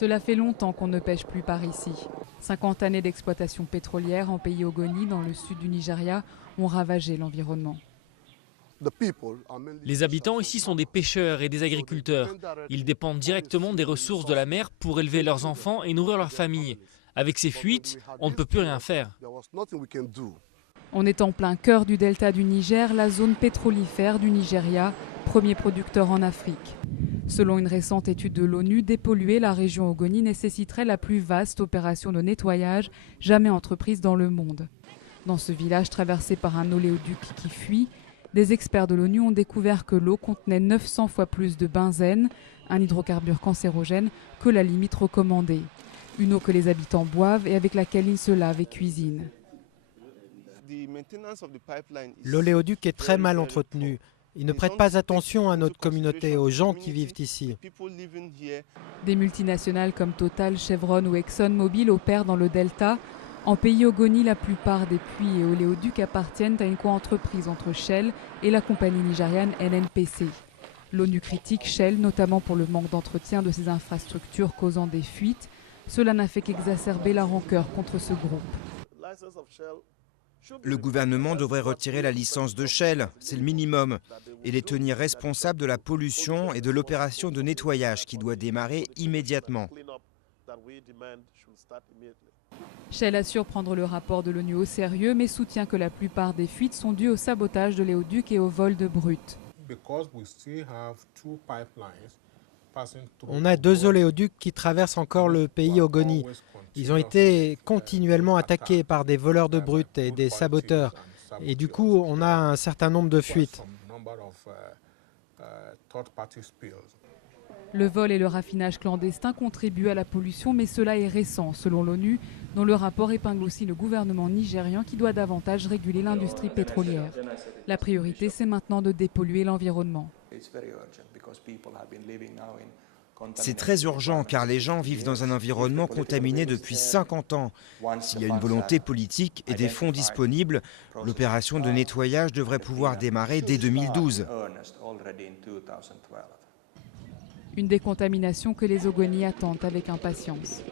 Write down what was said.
Cela fait longtemps qu'on ne pêche plus par ici. 50 années d'exploitation pétrolière en pays Ogoni, dans le sud du Nigeria, ont ravagé l'environnement. Les habitants ici sont des pêcheurs et des agriculteurs. Ils dépendent directement des ressources de la mer pour élever leurs enfants et nourrir leurs familles. Avec ces fuites, on ne peut plus rien faire. On est en plein cœur du delta du Niger, la zone pétrolifère du Nigeria, premier producteur en Afrique. Selon une récente étude de l'ONU, dépolluer la région Ogoni nécessiterait la plus vaste opération de nettoyage jamais entreprise dans le monde. Dans ce village traversé par un oléoduc qui fuit, des experts de l'ONU ont découvert que l'eau contenait 900 fois plus de benzène, un hydrocarbure cancérogène, que la limite recommandée. Une eau que les habitants boivent et avec laquelle ils se lavent et cuisinent. L'oléoduc est très mal entretenu. Il ne prête pas attention à notre communauté, aux gens qui vivent ici. Des multinationales comme Total, Chevron ou ExxonMobil opèrent dans le delta. En pays Ogoni, la plupart des puits et oléoducs appartiennent à une coentreprise entre Shell et la compagnie nigériane NNPC. L'ONU critique Shell notamment pour le manque d'entretien de ses infrastructures causant des fuites. Cela n'a fait qu'exacerber la rancœur contre ce groupe. Le gouvernement devrait retirer la licence de Shell, c'est le minimum, et les tenir responsables de la pollution et de l'opération de nettoyage qui doit démarrer immédiatement. Shell assure prendre le rapport de l'ONU au sérieux, mais soutient que la plupart des fuites sont dues au sabotage de l'éoduc et au vol de brut. On a 2 oléoducs qui traversent encore le pays Ogoni. Ils ont été continuellement attaqués par des voleurs de brut et des saboteurs. Et du coup, on a un certain nombre de fuites. Le vol et le raffinage clandestin contribuent à la pollution, mais cela est récent, selon l'ONU, dont le rapport épingle aussi le gouvernement nigérian qui doit davantage réguler l'industrie pétrolière. La priorité, c'est maintenant de dépolluer l'environnement. C'est très urgent car les gens vivent dans un environnement contaminé depuis 50 ans. S'il y a une volonté politique et des fonds disponibles, l'opération de nettoyage devrait pouvoir démarrer dès 2012. Une décontamination que les Ogoni attendent avec impatience.